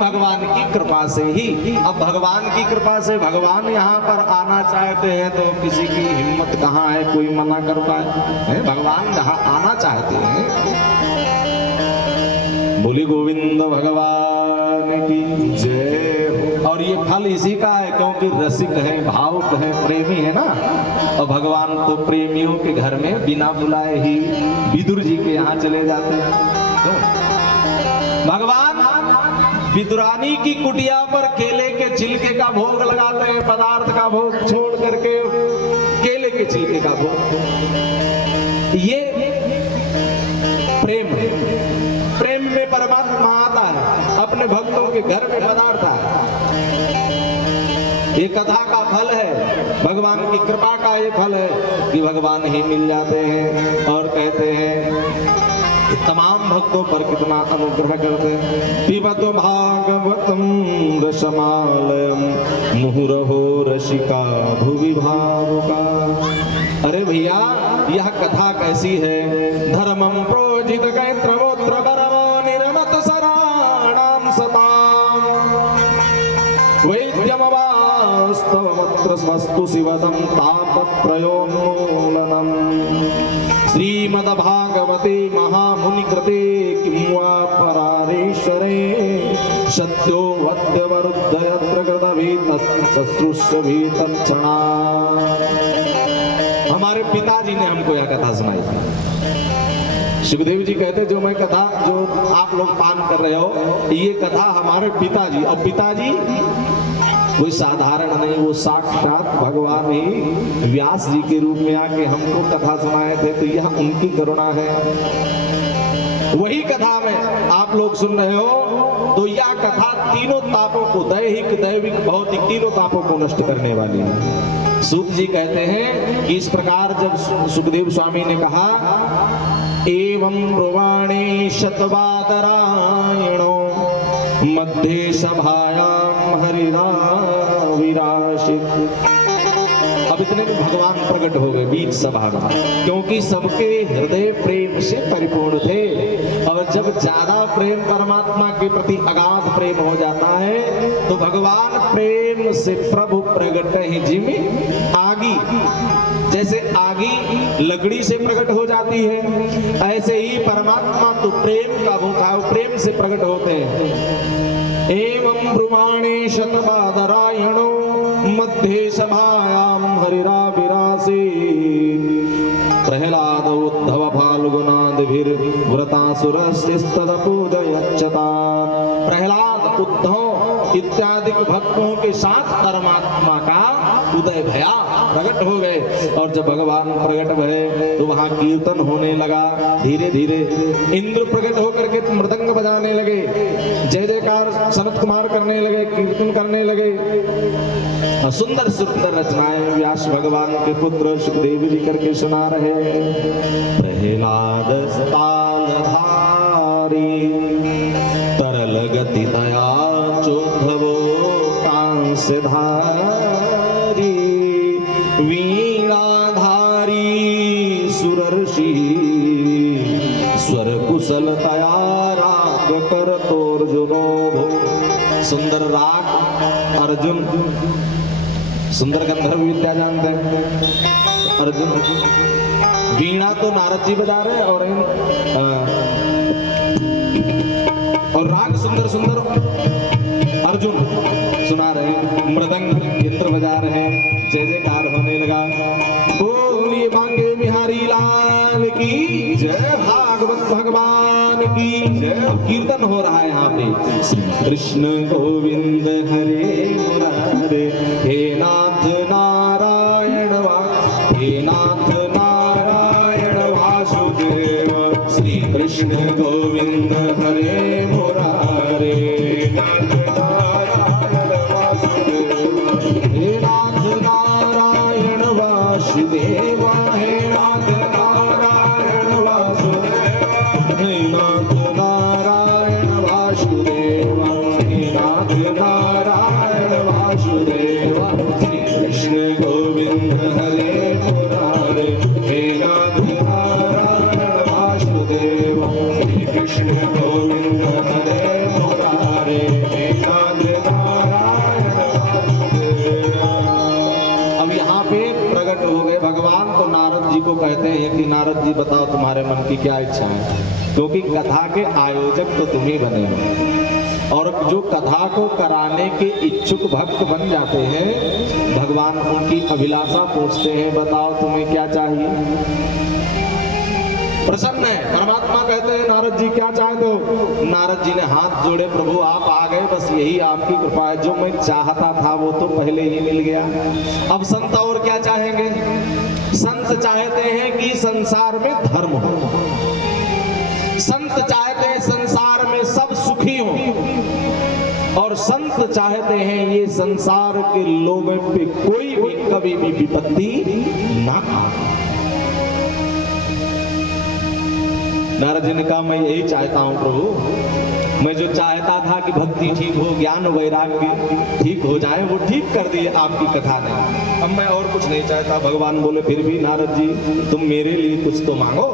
भगवान की कृपा से ही। अब भगवान की कृपा से भगवान यहाँ पर आना चाहते हैं तो किसी की हिम्मत कहाँ है कोई मना कर पाए है? भगवान जहाँ आना चाहते हैं। बोली गोविंद भगवान की जय। और ये फल इसी का है क्योंकि रसिक है, भावुक है, प्रेमी है ना। और भगवान तो प्रेमियों के घर में बिना बुलाए ही विदुर जी के यहाँ चले जाते हैं। तो भगवान विदुरानी की कुटिया पर केले के छिलके का भोग लगाते हैं, पदार्थ का भोग छोड़ करके केले के छिलके का भोग। ये प्रेम है। प्रेम में परमात्मा आता है, अपने भक्तों के घर में पधारता है। ये कथा का फल है, भगवान की कृपा का ये फल है कि भगवान ही मिल जाते हैं और कहते हैं तमाम भक्तों पर कितना अनुग्रह करते हैं। पिबत भागवतम रसमालयम मुहुरहो रसिका भुवि भावुका। अरे भैया यह कथा कैसी है। धर्मम प्रोजित कैत्रवोत्र परमो निरमत सराणाम सताम वैद्यमवास्तवमत्र वस्तु शिवदं तापत्रयोन्मूलनम्। श्रीमद्भागवते महामुनिकृते किं वा परारेश्वरे सत्यो वद्यवरुद्धयत्र कृतभीतश्रुष्यभीतक्षणा। हमारे पिताजी ने हमको यह कथा सुनाई थी। सुखदेव जी कहते जो मैं कथा जो आप लोग पान कर रहे हो ये कथा हमारे पिताजी, और पिताजी कोई साधारण नहीं, वो साक्षात भगवान ही व्यास जी के रूप में आके हमको कथा सुनाए थे। तो यह उनकी करुणा है। वही कथा में आप लोग सुन रहे हो। तो यह कथा तीनों तापों को, दैहिक दैविक भौतिक तीनों तापों को नष्ट करने वाली है। सूत जी कहते हैं कि इस प्रकार जब सुखदेव स्वामी ने कहा एवं ब्रुवाणे शतवादरायणो मध्ये सभायां हरिराविराशित। अब इतने में भगवान प्रकट हो गए बीच सभा में, क्योंकि सबके हृदय प्रेम से परिपूर्ण थे। और जब ज्यादा प्रेम परमात्मा के प्रति अगाध प्रेम हो जाता है तो भगवान प्रेम से प्रभु प्रकट ही जिम आगी। जैसे आगी लकड़ी से प्रकट हो जाती है, ऐसे ही परमात्मा तो प्रेम का भूखा प्रेम से प्रकट होते हैं। एवं ब्रुवाणे शतवादरायणो मध्ये सभायां हरिराविरासे प्रहलाद उद्धव फाल्गुनादिभिर्व्रतासुरस्तिस्तदपूजयच्चता। प्रहलाद उद्धव इत्यादि भक्तों के साथ परमात्मा का उदय भया, प्रकट हो गए। और जब भगवान प्रकट भये तो वहां कीर्तन होने लगा। धीरे धीरे इंद्र प्रकट होकर के मृदंग बजाने लगे, जय जयकार सनत कुमार करने लगे, कीर्तन करने लगे। सुंदर सुंदर रचनाएं व्यास भगवान के पुत्र सुखदेव जी करके सुना रहे। प्रहलाद तालधारी तरल गति दया चोद्धवो कांसधारी वीणाधारी सुरर्षि स्वर कुशलतया राग कर तोर्जुनो। सुंदर राग अर्जुन, सुंदर गंधर्व विद्या जानते हैं अर्जुन। वीणा तो नारद जी बजा रहे हैं और राग सुंदर सुंदर अर्जुन सुना रहे हैं। मृदंग इंद्र बजा रहे हैं, जय जयकार होने लगा। बोलिए बांके बिहारी लाल की जय, भागवत भगवान की जय। कीर्तन हो रहा है यहाँ पे। श्री कृष्ण गोविंद हरे मुरारे, हे नाथ नारायण हे नाथ नारायण वासुदेव। श्री कृष्ण गोविंद हरे मुरारे, नाथ नारायण वासुदेव। हे नाथ नारायण वासुदेव, हे नाथ नारायण वासुदेव, हे नाथ नारायण वासुदेव, हे नाथ नारायण वासुदेव। श्री कृष्ण गोविंद हरे मुरारे, हे नाथ नारायण वासुदेव। श्री कृष्ण गोविंद हरे मुरारे, हे की क्या इच्छा है, क्योंकि कथा के आयोजक तो तुम ही बने हो। और जो कथा को कराने के इच्छुक भक्त बन जाते हैं, भगवान उनकी अभिलाषा पूछते हैं, बताओ तुम्हें क्या चाहिए। प्रसन्न है, परमात्मा कहते हैं नारद जी क्या चाहते हो। नारद जी ने हाथ जोड़े, प्रभु आप आ गए, बस यही आपकी कृपा है, जो मैं चाहता था वो तो पहले ही मिल गया। अब संत और क्या चाहेंगे। संत चाहते हैं कि संसार में धर्म हो, संत चाहते हैं संसार में सब सुखी हो, और संत चाहते हैं ये संसार के लोगों पे कोई भी कभी भी विपत्ति ना आए। नारद जी ने कहा मैं यही चाहता हूं प्रभु, मैं जो चाहता था कि भक्ति ठीक हो, ज्ञान वैराग्य ठीक हो जाए, वो ठीक कर दिए आपकी कथा ने, अब मैं और कुछ नहीं चाहता। भगवान बोले फिर भी नारद जी तुम मेरे लिए कुछ तो मांगो।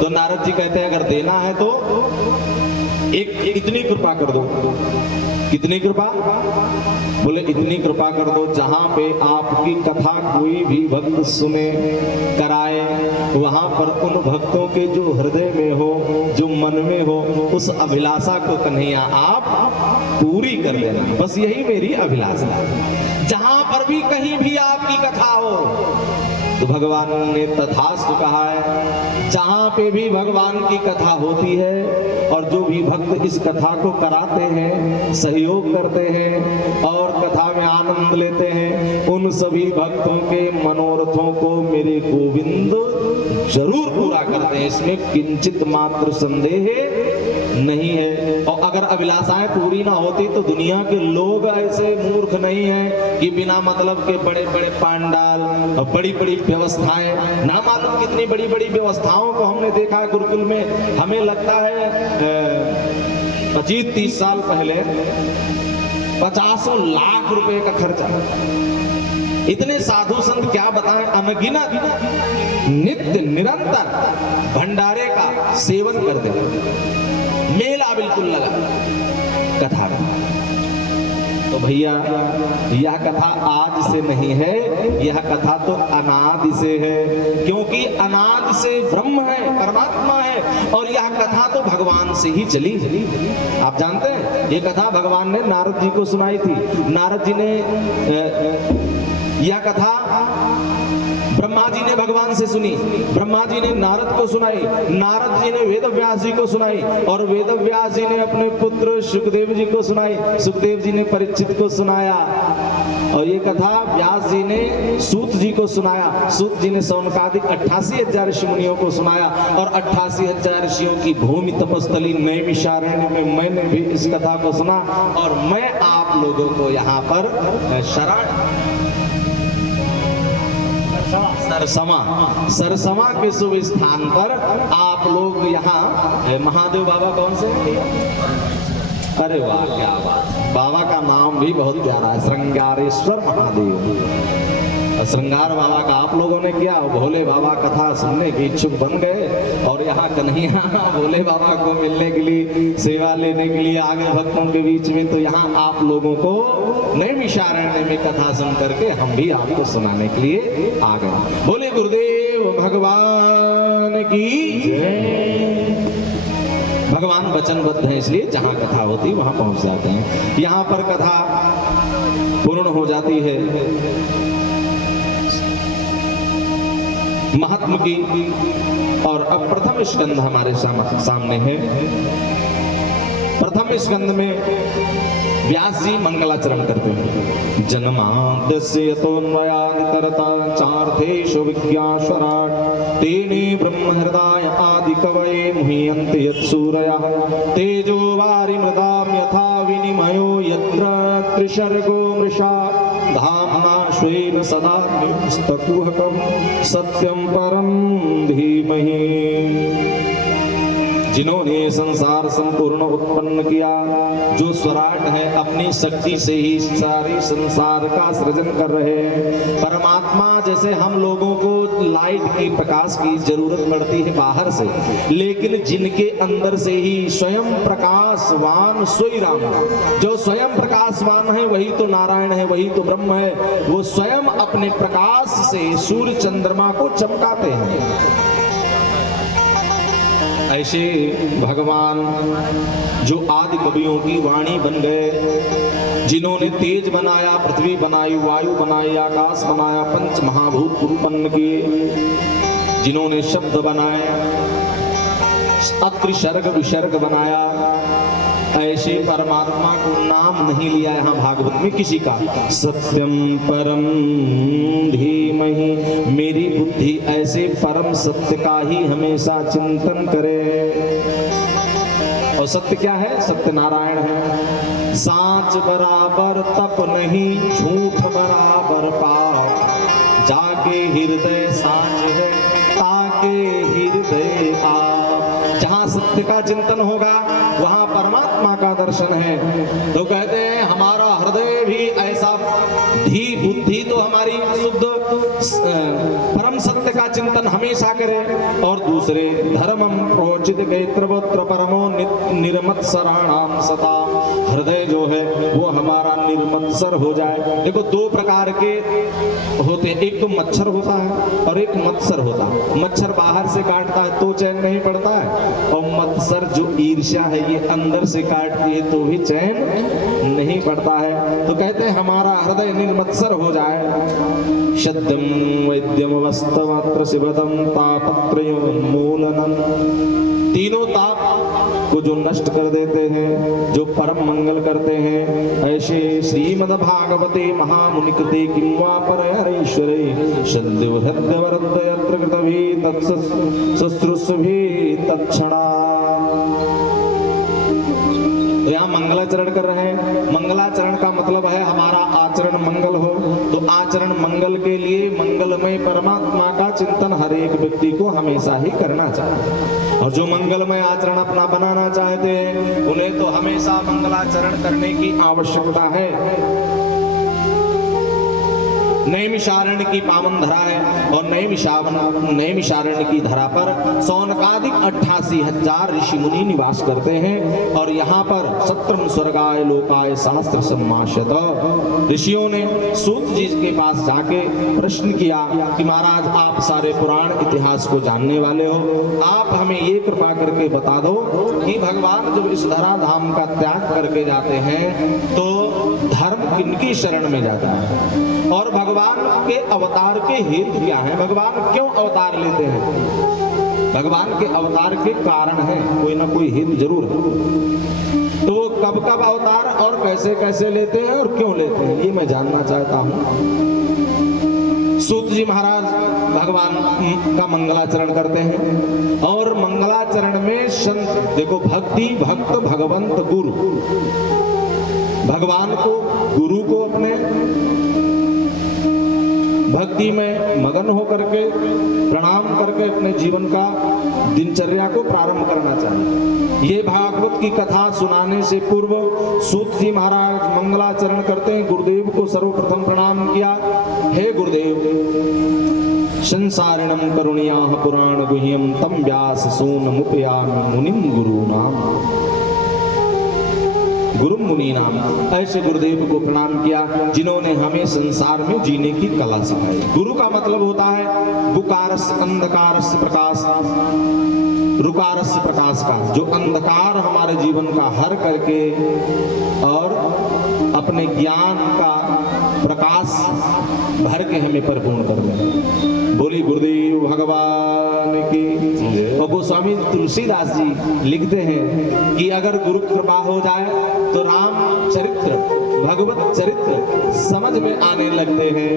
तो नारद जी कहते हैं अगर देना है तो एक इतनी कृपा कर दो। कितनी कृपा। बोले इतनी कृपा कर दो जहां पे आपकी कथा कोई भी भक्त सुने कराए, वहां पर उन भक्तों के जो हृदय में हो, जो मन में हो, उस अभिलाषा को कन्हैया आप पूरी कर देना। बस यही मेरी अभिलाषा है, जहां पर भी कहीं भी आपकी कथा हो। तो भगवान ने तथास्तु कहा है, जहां पे भी भगवान की कथा होती है और जो भी भक्त इस कथा को कराते हैं, सहयोग करते हैं और कथा में आनंद लेते हैं, उन सभी भक्तों के मनोरथों को मेरे गोविंद जरूर पूरा करते हैं, इसमें किंचित मात्र संदेह नहीं है। और अगर अभिलाषाएं पूरी ना होती तो दुनिया के लोग ऐसे मूर्ख नहीं हैं कि बिना मतलब के बड़े बड़े पांडाल, बड़ी बड़ी व्यवस्थाएं, ना मालूम कितनी बड़ी बड़ी व्यवस्थाओं को हमने देखा है गुरुकुल में। हमें लगता है 25-30 साल पहले 50 लाख रुपए का खर्चा, इतने साधु संत क्या बताएं, अनगिनत नित्य निरंतर भंडारे का सेवन करते, मेला बिल्कुल लगा कथा का। तो भैया यह कथा आज से नहीं है, यह कथा तो अनादि से है, क्योंकि अनादि से ब्रह्म है, परमात्मा है, और यह कथा तो भगवान से ही चली। आप जानते हैं ये कथा भगवान ने नारद जी को सुनाई थी। नारद जी ने यह कथा ब्रह्मा जी ने भगवान से सुनी, ब्रह्मा जी ने नारद को सुनाई, नारद जी ने वेद व्यास जी को सुनाई, और वेद व्यास जी ने अपने पुत्र सुखदेव जी को सुनाई, सुखदेव जी ने परीक्षित को सुनाया, और ये कथा व्यास जी ने सूत जी को सुनाया, सूत जी ने सौनकादिक 88,000 ऋषि मुनियों को सुनाया, और 88,000 ऋषियों की भूमि तपस्थली नैमिषारण्य में मैंने भी इस कथा को सुना, और मैं आप लोगों को यहाँ पर सरसमा के शुभ स्थान पर आप लोग यहाँ, महादेव बाबा कौन से हैं? अरे वाह क्या बात, बाबा का नाम भी बहुत प्यारा है, श्रृंगारेश्वर महादेव। श्रृंगार बाबा का आप लोगों ने किया, भोले बाबा कथा सुनने के इच्छुक बन गए, और यहाँ कन्हैया भोले बाबा को मिलने के लिए, सेवा लेने के लिए आ गए भक्तों के बीच में। तो यहाँ आप लोगों को नैमिषारण्य में कथा सुन करके हम भी आपको सुनाने के लिए आ गए। बोले गुरुदेव भगवान की जय। भगवान वचनबद्ध हैं, इसलिए जहां कथा होती वहां पहुंच जाते हैं। यहाँ पर कथा पूर्ण हो जाती है महात्मा की, और अब प्रथम स्कंद हमारे सामने है। प्रथम स्कंद में व्यास जी मंगलाचरण करते हैं। जन्माद्यस्य यतोऽन्वयादितरता चार्थेषु विज्ञाश्वराट् तेने ब्रह्महृदाय आदिकवये मुह्यन्ति यत्सूरयः तेजो वारिमृदां यथा विनिमयो यत्र त्रिसर्गो मृषा धाम्ना स्वेन सदा निस्तकुहकं सत्यं परं धीमहि। जिन्होंने संसार संपूर्ण उत्पन्न किया, जो स्वराट है अपनी शक्ति से ही सारे संसार का सृजन कर रहे हैं। परमात्मा जैसे हम लोगों को लाइट की, प्रकाश की जरूरत पड़ती है बाहर से, लेकिन जिनके अंदर से ही स्वयं प्रकाशवान सोई राम, जो स्वयं प्रकाशवान है वही तो नारायण है, वही तो ब्रह्म है। वो स्वयं अपने प्रकाश से सूर्य चंद्रमा को चमकाते हैं। ऐसे भगवान जो आदि कवियों की वाणी बन गए, जिन्होंने तेज बनाया, पृथ्वी बनाई, वायु बनाई, आकाश बनाया, पंच महाभूत उत्पन्न किए, जिन्होंने शब्द बनाए, अत्रिसर्ग विसर्ग बनाया, ऐसे परमात्मा को नाम नहीं लिया यहाँ भागवत में किसी का। सत्यम परम धीमहि, मेरी बुद्धि ऐसे परम सत्य का ही हमेशा चिंतन करे। और सत्य क्या है? सत्य नारायण है। साच बराबर तप नहीं, झूठ बराबर पाप, जाके हृदय साच है, ताके हृदय आप। जहाँ सत्य का चिंतन होगा वहाँ परमात्मा का दर्शन है। तो कहते हैं हमारा हृदय भी ऐसा, धी बुद्धि तो हमारी शुद्ध परम सत्य का चिंतन हमेशा करे, और दूसरे धर्मम प्रोचित गैत्रवत्र परमो निर्मत्सराणाम सता, हृदय जो है वो हमारा निर्मत्सर हो जाए। देखो दो प्रकार के होते हैं, एक तो मच्छर होता है और एक मत्सर होता है। मच्छर बाहर से काटता है तो चैन नहीं पड़ता है, और मत्सर जो ईर्ष्या है ये अंदर से काटती है तो भी चैन नहीं पड़ता है। तो कहते हैं हमारा हृदय निर्मत्सर हो जाए। शब्दम वैद्यम वस्तमात्र शिवदम तापत्रयोन्मूलनम, तीनों ताप को जो नष्ट कर देते हैं, जो परम मंगल करते हैं, ऐसे श्रीमद् भागवते महामुनिकृते किं वा परहरीश्वरे सद्यो हृदयवरद्य यत्र कृतभि तत्सुश्रुष्भि तत्क्षणा। तो यहाँ मंगलाचरण कर रहे हैं। मंगलाचरण का मतलब है हमारा आचरण मंगल हो। तो आचरण मंगल के लिए मंगलमय परमात्मा का चिंतन हर एक व्यक्ति को हमेशा ही करना चाहिए। और जो मंगलमय आचरण अपना बनाना चाहते हैं उन्हें तो हमेशा मंगलाचरण करने की आवश्यकता है। नैमिषारण्य की पावन धरा है, और नैमिषारण्य की धरा पर सौनकादिक 88,000 ऋषि मुनि निवास करते हैं। और यहाँ पर सत्रम स्वर्गाय लोकाय शास्त्र सम्माशत, ऋषियों ने सूत जी के पास जाके प्रश्न किया कि महाराज आप सारे पुराण इतिहास को जानने वाले हो, आप हमें ये कृपा करके बता दो कि भगवान जब इस धरा धाम का त्याग करके जाते हैं तो धर्म किनकी शरण में जाता है, और भगवान के अवतार के हेतु क्या है, भगवान क्यों अवतार लेते हैं, भगवान के अवतार के कारण है, कोई ना कोई हेतु जरूर है। तो वो कब कब अवतार और कैसे कैसे लेते हैं और क्यों लेते हैं ये मैं जानना चाहता हूँ। सूत जी महाराज भगवान का मंगलाचरण करते हैं, और मंगलाचरण में संत देखो, भक्ति भक्त भगवंत गुरु, भगवान को गुरु को अपने भक्ति में मगन होकर के प्रणाम करके अपने जीवन का दिनचर्या को प्रारंभ करना चाहिए। ये भागवत की कथा सुनाने से पूर्व सूत जी महाराज मंगलाचरण करते हैं, गुरुदेव को सर्वप्रथम प्रणाम किया। हे गुरुदेव, संसारिणम करुणियाः पुराण गुह्यम तम व्यास सूनमुपयामि मुनिम गुरूणाम गुरु मुनि नाम। ऐसे गुरुदेव को प्रणाम किया जिन्होंने हमें संसार में जीने की कला सिखाई। गुरु का मतलब होता है गुकारस्य अंधकारस्य प्रकाश, रुकारस्य प्रकाश का, जो अंधकार हमारे जीवन का हर करके और अपने ज्ञान का प्रकाश भर के हमें परिपूर्ण कर दे। बोली गुरुदेव भगवान की। और गोस्वामी तुलसीदास जी लिखते हैं कि अगर गुरु कृपा हो जाए तो राम चरित्र भगवत चरित्र समझ में आने लगते हैं।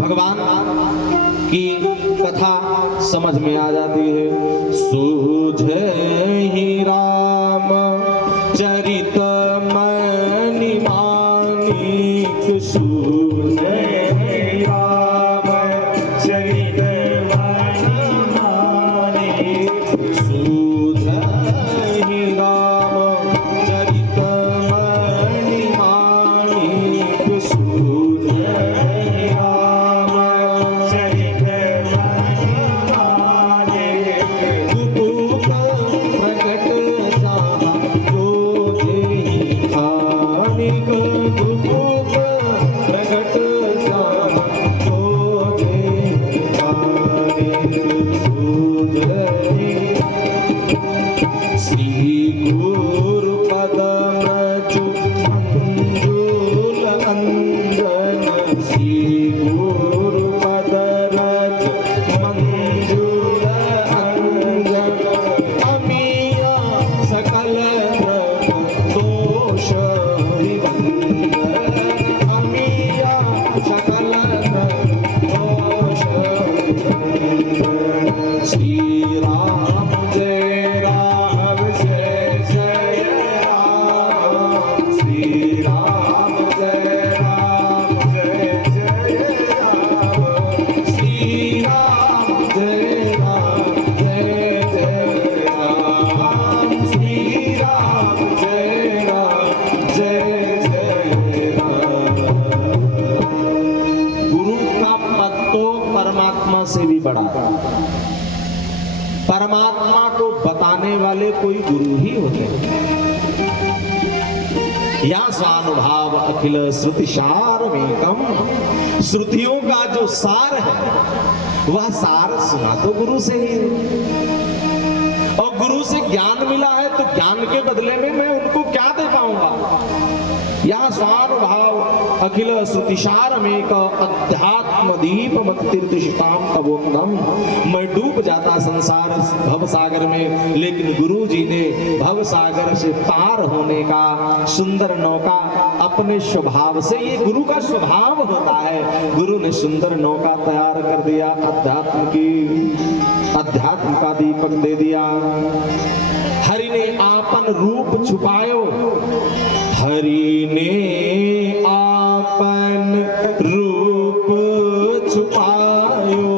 भगवान की कथा समझ में आ जाती है। सूझे ही राम चरित मनि मानिक, सूझे राम चरित मनि मानिक, सूझे राम चरित मनि मानिक, सूझे राम चरित मनि मानिक, गुपुत प्रकट साहा जो जेहि खानिक, गुपुत प्रकट साहा जो परमात्मा को बताने वाले कोई गुरु ही होते हैं। या स्वानुभाव अखिल श्रुति सारमेकम, श्रुतियों का जो सार है वह सार सुना तो गुरु से ही है। और गुरु से ज्ञान मिला है तो ज्ञान के बदले में मैं उनको क्या दे पाऊंगा। या स्वानुभाव अखिल श्रुतिसारमेक अध्यात्म दीप मत तीर्थशिताम तवोन्नम, मैं डूब जाता संसार भव सागर में, लेकिन गुरु जी ने भव सागर से पार होने का सुंदर नौका अपने स्वभाव से, ये गुरु का स्वभाव होता है, गुरु ने सुंदर नौका तैयार कर दिया, अध्यात्म का दीपक दे दिया। हरि ने आपन रूप छुपायो, हरि ने आपन रूप छुपायो,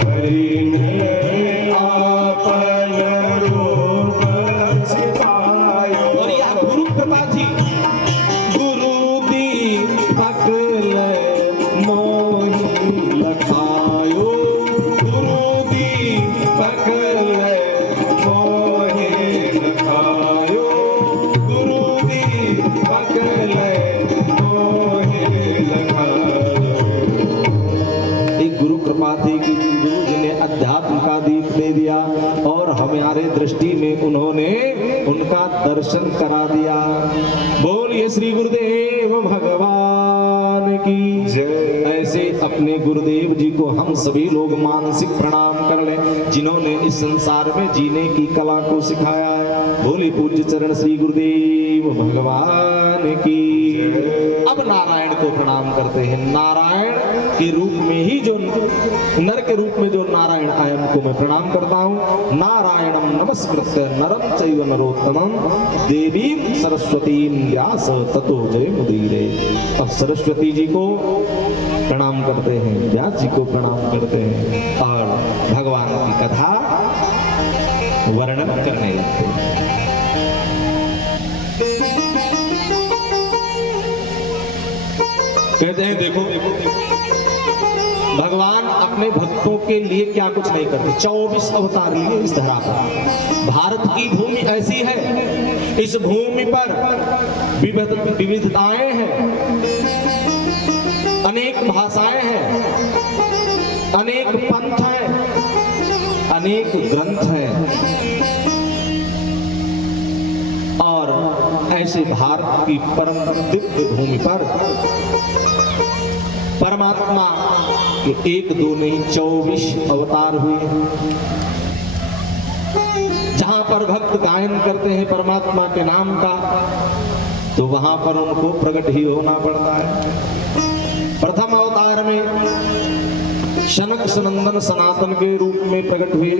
हरि ने आपन रूप छुपायो। और यह गुरु कृपा थी, गुरु दीपक मोहि लखायो, गुरु दीपक हमारे दृष्टि में उन्होंने उनका दर्शन करा दिया। बोलिए श्री गुरुदेव भगवान की जय। ऐसे अपने गुरुदेव जी को हम सभी लोग मानसिक प्रणाम कर लें, जिन्होंने इस संसार में जीने की कला को सिखाया है। बोले पूज्य चरण श्री गुरुदेव भगवान की जय। अब नारायण को प्रणाम करते हैं। नारायण के रूप में ही जो नर के रूप में जो नारायण आए उनको मैं प्रणाम करता हूँ। नारायणम नमस्कृत्य नरम चैव नरोत्तमम देवीं सरस्वतीं व्यास ततो जयमुदीरये। अब सरस्वती जी को प्रणाम करते हैं, व्यास जी को प्रणाम करते हैं और भगवान की कथा वर्णन करने लगते हैं। कहते हैं देखो भगवान अपने भक्तों के लिए क्या कुछ नहीं करते। 24 अवतार लिए इस धरा पर। भारत की भूमि ऐसी है, इस भूमि पर विविधताएं हैं, अनेक भाषाएं हैं, अनेक पंथ हैं, अनेक ग्रंथ हैं। और ऐसे भारत की परम दिव्य भूमि पर परमात्मा के एक दो नहीं 24 अवतार हुए। जहां पर भक्त गायन करते हैं परमात्मा के नाम का, तो वहां पर उनको प्रकट ही होना पड़ता है। प्रथम अवतार में शनक सनंदन सनातन के रूप में प्रकट हुए,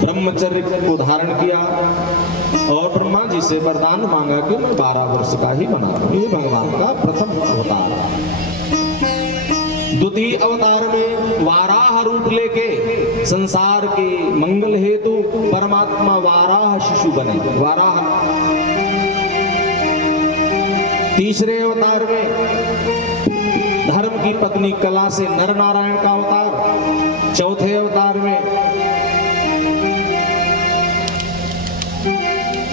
ब्रह्मचर्य को धारण किया और ब्रह्मा जी से वरदान मांगा कि मैं 12 वर्ष का ही बना दूं। ये भगवान का प्रथम अवतार। द्वितीय अवतार में वाराह रूप लेके संसार के मंगल हेतु परमात्मा वाराह शिशु बने, वाराह। तीसरे अवतार में धर्म की पत्नी कला से नर नारायण का अवतार। चौथे अवतार में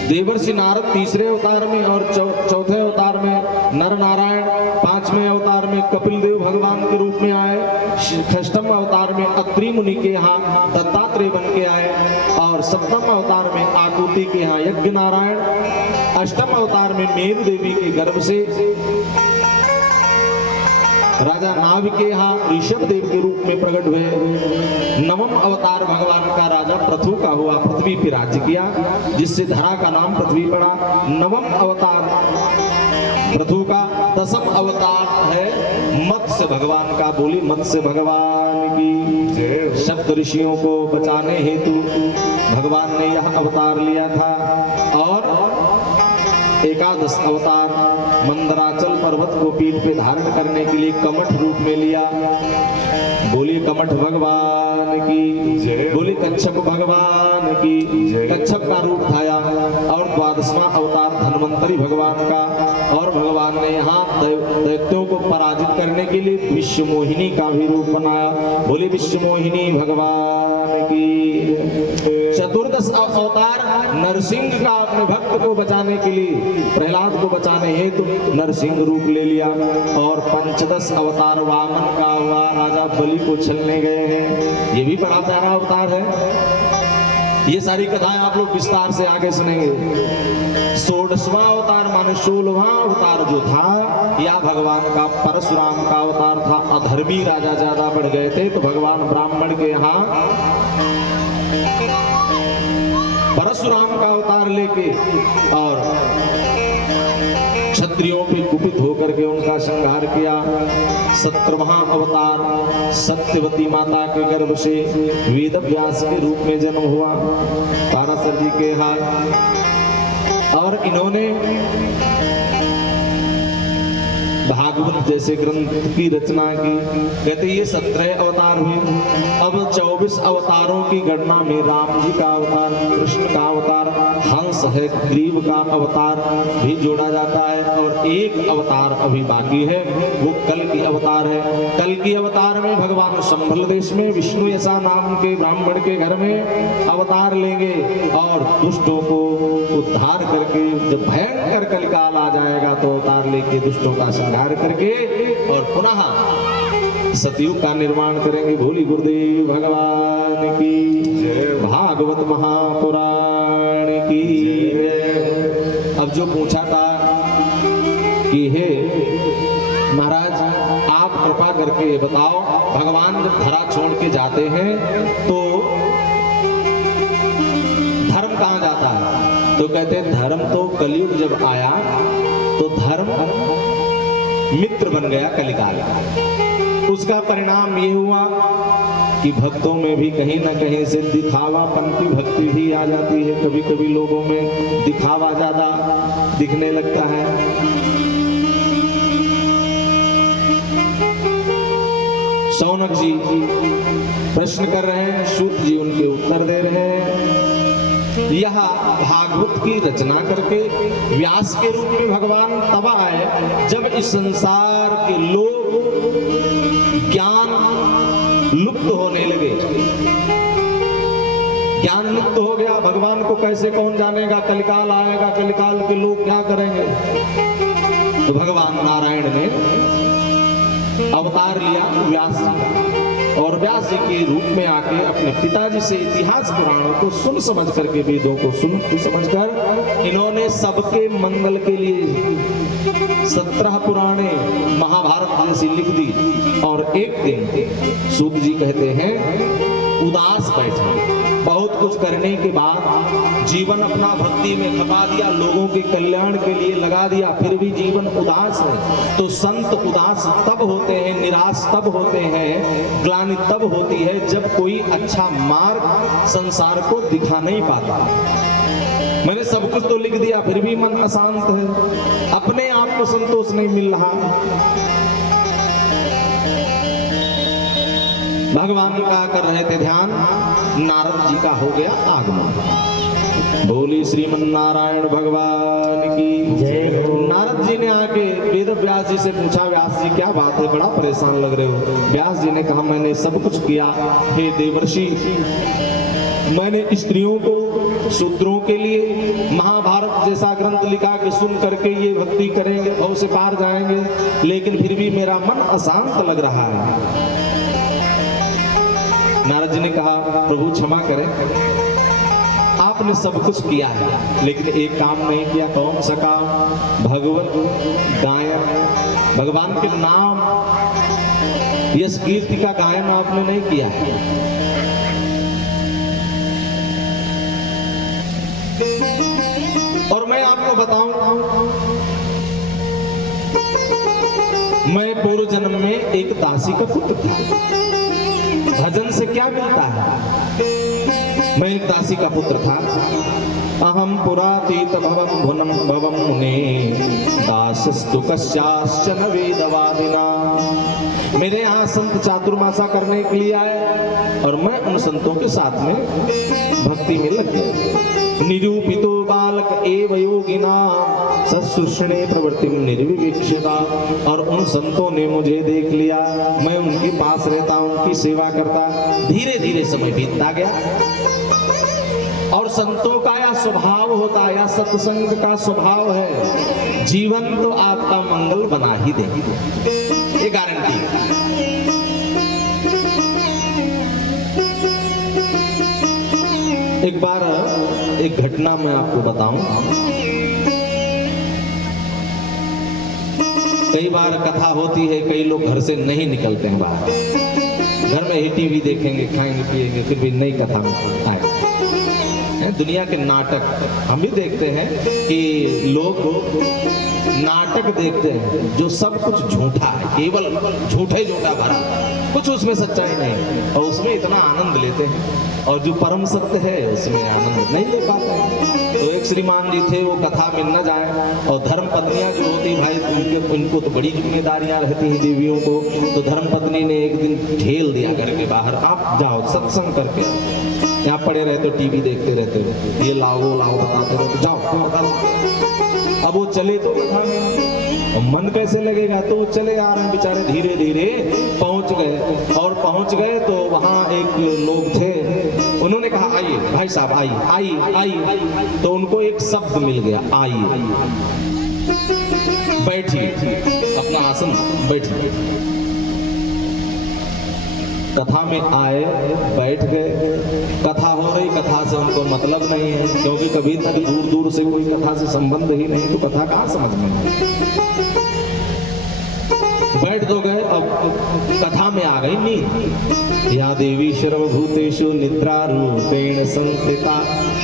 देवर्षि नारद तीसरे अवतार में और चौथे अवतार में नर नारायण। पांचवें अवतार में कपिल देव भगवान के रूप में आए। षष्ठम अवतार में अत्रि मुनि के यहाँ दत्तात्रेय बन के आए और सप्तम अवतार में आकुति के यहाँ यज्ञ नारायण। अष्टम अवतार में मेरु देवी के गर्भ से राजा नाभ के यहाँ ऋषभ देव के रूप में प्रकट हुए। नवम अवतार भगवान का राजा पृथु का हुआ, पृथ्वी पे राज्य किया, जिससे धरा का नाम पृथ्वी पड़ा। नवम अवतार पृथु का। दसम अवतार है मत्स्य भगवान का। बोली मत्स्य भगवान की। सप्त ऋषियों को बचाने हेतु भगवान ने यह अवतार लिया था। और एकादश अवतार मंदराचल पर्वत को पीठ पे धारण करने के लिए कमठ रूप में लिया। बोलिए कमठ भगवान की। बोलिए कच्छप भगवान की। कच्छप का रूप धाया। और द्वादशवां अवतार धन्वंतरी भगवान का। और भगवान ने यहाँ दैत्यों को पराजित करने के लिए विश्व मोहिनी का भी रूप बनाया। बोलिए विश्व मोहिनी भगवान की। चतुर्दश अवतार नरसिंह का अपने भक्त को बचाने के लिए, प्रहलाद को बचाने हेतु नरसिंह रूप ले लिया। और पंचदश अवतार वामन का हुआ, राजा बलि को छलने गए हैं। ये भी बड़ा प्यारा अवतार है। ये सारी कथाएं आप लोग विस्तार से आगे सुनेंगे। 16वां अवतार माने 16वां अवतार जो था, या भगवान का परशुराम का अवतार था। अधर्मी राजा ज्यादा बढ़ गए थे तो भगवान ब्राह्मण के यहाँ परशुराम का अवतार लेके और क्षत्रियों पे कुपित होकर के उनका संहार किया। 17वां अवतार सत्यवती माता के गर्भ से वेद व्यास के रूप में जन्म हुआ, पाराशर जी के हाथ। और इन्होंने भागवत जैसे ग्रंथ की रचना की। कहते ये 17 अवतार हुए। अब 24 अवतारों की गणना में राम जी का अवतार, कृष्ण का अवतार, हंस है, ग्रीव का अवतार भी जोड़ा जाता है। और एक अवतार अभी बाकी है, वो कल की अवतार है। कल की अवतार में भगवान संभल देश में विष्णु यसा नाम के ब्राह्मण के घर में अवतार लेंगे और दुष्टों को उद्धार करके, जब भयंकर कलिकाल आ जाएगा तो अवतार लेके दुष्टों का संहार करके और पुनः सतयुग का निर्माण करेंगे। भोली गुरुदेव भगवान की, भागवत महापुराण की। अब जो पूछा था कि हे महाराज आप कृपा करके बताओ, भगवान जब धरा छोड़ के जाते हैं तो धर्म कहाँ जाता है? तो कहते हैं धर्म तो कलयुग जब आया तो धर्म मित्र बन गया कलिकाल। उसका परिणाम ये हुआ कि भक्तों में भी कहीं ना कहीं से दिखावापन की भक्ति भी आ जाती है। कभी कभी लोगों में दिखावा ज्यादा दिखने लगता है। शौनक जी प्रश्न कर रहे हैं, सूत जी उनके उत्तर दे रहे हैं। यह भागवत की रचना करके व्यास के रूप में भगवान तब आए जब इस संसार के लोग ज्ञान लुप्त होने लगे। ज्ञान लुप्त हो गया, भगवान को कैसे कौन जानेगा? कलिकाल आएगा, कलिकाल के लोग क्या करेंगे? तो भगवान नारायण ने अवतार लिया व्यास जी, और व्यास जी के रूप में आके अपने पिताजी से इतिहास पुराणों को सुन समझ करके, वेदों को सुन समझकर इन्होंने सबके मंगल के लिए 17 पुराणे महाभारत जैसी लिख दी। और एक दिन सूत जी कहते हैं उदास बैठे, बहुत कुछ करने के बाद जीवन अपना भक्ति में खपा दिया, लोगों के कल्याण के लिए लगा दिया, फिर भी जीवन उदास है। तो संत उदास तब होते हैं, निराश तब होते हैं, ग्लानि तब होती है जब कोई अच्छा मार्ग संसार को दिखा नहीं पाता। मैंने सब कुछ तो लिख दिया फिर भी मन अशांत है, अपने आप को संतोष नहीं मिल रहा। भगवान का कर रहे थे ध्यान, नारद जी का हो गया आगमन। बोली श्रीमन नारायण भगवान की जय। नारद जी ने आके वेद व्यास जी से पूछा, व्यास जी क्या बात है, बड़ा परेशान लग रहे हो? व्यास जी ने कहा मैंने सब कुछ किया हे देवर्षि, मैंने स्त्रियों को शूद्रों के लिए महाभारत जैसा ग्रंथ लिखा कि सुन करके ये भक्ति करेंगे भव से पार जाएंगे, लेकिन फिर भी मेरा मन अशांत लग रहा है। नारद जी ने कहा प्रभु क्षमा करें, आपने सब कुछ किया है लेकिन एक काम नहीं किया। कौन सा काम? भगवत गायन, भगवान के नाम यश कीर्ति का गायन आपने नहीं किया है। और मैं आपको बताऊं, मैं पूर्व जन्म में एक दासी का पुत्र था। भजन से क्या मिलता है? मैं एक दासी का पुत्र था। अहम पुरातीत भवम भुनम भवम मुने दासस्तु कस्याश्चन वेदवादिना। मेरे यहाँ संत चातुर्मासा करने के लिए आए और मैं उन संतों के साथ में भक्ति में लग गया। निरूपितो बालक एव योगिना सस्व सुषणे प्रवृत्ति निर्विवेक्ष्यता, और उन संतों ने मुझे देख लिया, मैं उनके पास रहता, उनकी सेवा करता। धीरे धीरे समय बीतता गया और संतों का यह स्वभाव होता है, या सत्संग का स्वभाव है, जीवन तो आपका मंगल बना ही देंगे, ये गारंटी है। एक बार एक घटना मैं आपको बताऊं। कई बार कथा होती है, कई लोग घर से नहीं निकलते हैं बाहर, घर में ही टीवी देखेंगे, खाएंगे पिएंगे, फिर भी नई कथा में आए। दुनिया के नाटक हम भी देखते हैं कि लोग नाटक देखते हैं जो सब कुछ झूठा है, केवल झूठे झूठा भरा, कुछ उसमें सच्चाई नहीं, और उसमें इतना आनंद लेते हैं, और जो परम सत्य है उसमें आनंद नहीं ले पाते हैं। तो एक श्रीमान जी थे, वो कथा में न जाए, और धर्म पत्नियां जो होती भाई उनको तो बड़ी जिम्मेदारियां रहती हैं देवियों को, तो धर्म पत्नी ने एक दिन ढेल दिया घर के बाहर, आप जाओ सत्संग करके, यहाँ पड़े रहते टीवी देखते रहते हो, ये लाओ लाओ बताते रहते, जाओ बता। अब वो चले तो कथा में मन कैसे लगेगा, तो वो चले आ रहे हैं बेचारे, धीरे धीरे पहुंच गए, और पहुंच गए तो वहां एक लोग थे, उन्होंने कहा आइए भाई साहब, आइए आइए आइए, तो उनको एक शब्द मिल गया, आइए, बैठिए, अपना आसन बैठिए। कथा में आए, बैठ गए, कथा हो रही, कथा से उनको मतलब नहीं है, क्योंकि कभी तक दूर दूर से कोई कथा से संबंध ही नहीं, तो कथा कहाँ समझ में है। बैठ तो गए, अब कथा में आ गई नींद। या देवी सर्वभूतेषु निद्रा रूपेण संस्थिता,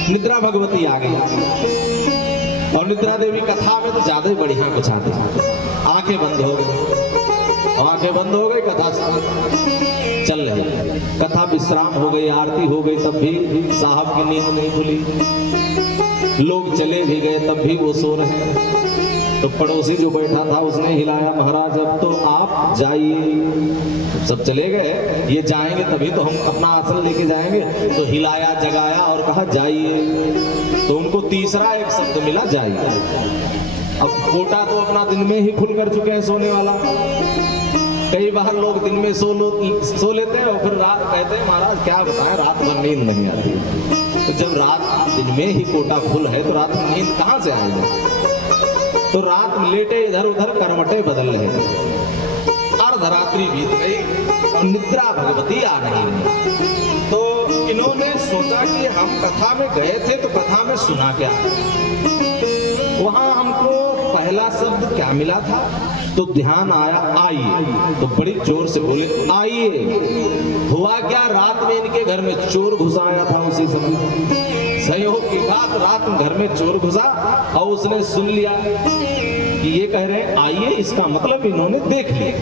निद्रा भगवती आ गई, और निद्रा देवी कथा में तो ज्यादा ही बढ़िया बचाते, आंखें बंद हो गई, आंखें बंद हो गई, कथा चल रही, कथा विश्राम हो गई, आरती हो गई, तब भी साहब की नींद नहीं खुली, लोग चले भी गए तब भी वो सो रहे हैं। तो पड़ोसी जो बैठा था उसने हिलाया, महाराज अब तो आप जाइए। सब चले गए, ये जाएंगे तभी तो हम अपना आसन लेके जाएंगे, तो हिलाया, जगाया और कहा जाइए। तो उनको तीसरा एक शब्द मिला, जाइए। अब कोटा तो अपना दिन में ही फुल कर चुके हैं सोने वाला, कई बार लोग दिन में सो लेते हैं और फिर रात कहते हैं महाराज क्या बताएं, रात भर नींद नहीं आती। तो जब रात दिन में ही कोटा फुल है तो रात में नींद कहां से आएगी। तो रात में लेटे इधर उधर करवटे बदल रहे, अर्धरात्रि बीत गई और निद्रा भगवती आ रही। तो इन्होंने सोचा कि हम कथा में गए थे तो कथा में सुना क्या, वहां हमको पहला शब्द क्या मिला था, तो ध्यान आया आइए, तो बड़ी जोर से बोले आइए। हुआ क्या, रात में इनके घर में चोर घुसा आया था उसी समय, संयोग की बात, रात में घर में चोर घुसा और उसने सुन लिया कि ये कह रहे हैं आइए, इसका मतलब इन्होंने देख लिया।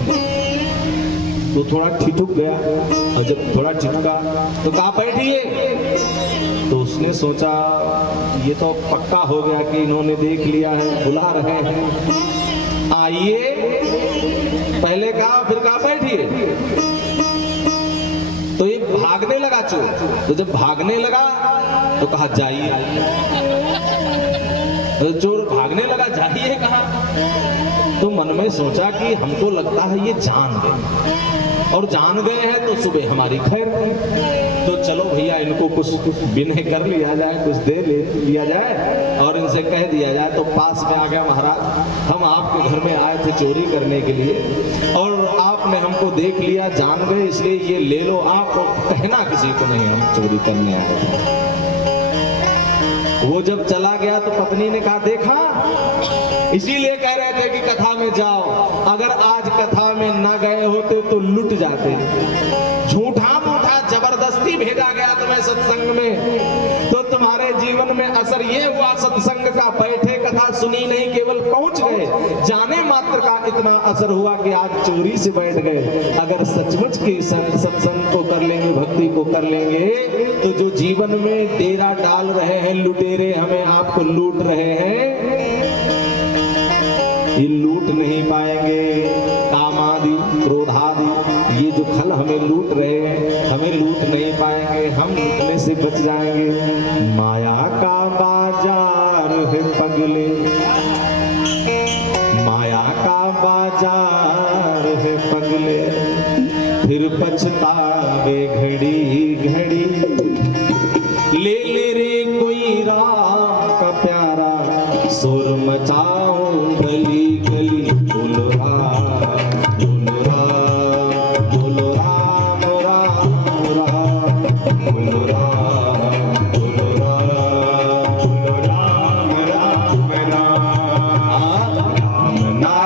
तो थोड़ा ठिठुक गया, और जब थोड़ा ठिठुका तो कहा बैठिए। तो उसने सोचा ये तो पक्का हो गया कि इन्होंने देख लिया है, बुला रहे हैं, आइए। पहले कहा, फिर कहा बैठिए। तो ये भागने लगा चोर, तो जब भागने लगा तो कहा जाइए। तो चोर भागने लगा, जाइए कहा। तो मन में सोचा कि हमको लगता है ये जान गए, और जान गए हैं तो सुबह हमारी खैर नहीं, तो चलो भैया इनको कुछ विनय कर लिया जाए, कुछ दे लिया जाए और इनसे कह दिया जाए। तो पास में आ गया, महाराज हम आपके घर में आए थे चोरी करने के लिए, और आपने हमको देख लिया, जान गए, इसलिए ये ले लो आप, और कहना किसी को नहीं हम चोरी करने आए थे। वो जब चला गया तो पत्नी ने कहा देखा, इसीलिए कह रहे थे कि कथा में जाओ, अगर आज कथा में न गए होते तो लुट जाते। झूठा मूठा जबरदस्ती भेजा गया तुम्हें सत्संग में, तो तुम्हारे जीवन में असर ये हुआ सत्संग का, बैठे कथा सुनी नहीं, केवल पहुंच गए, जाने मात्र का इतना असर हुआ कि आज चोरी से बैठ गए। अगर सचमुच के सत्संग को कर लेंगे, भक्ति को कर लेंगे, तो जो जीवन में डेरा डाल रहे हैं लुटेरे, हमें आपको लूट रहे हैं, ये लूट नहीं पाएंगे। कामादि क्रोधादि ये जो खल हमें लूट रहे हैं, हमें लूट नहीं पाएंगे, हम लूटने से बच जाएंगे। माया का बाजार है पगले, चले, फिर पछतावे घड़ी घड़ी। ले ले रे कोई राम का प्यारा, सुर मचा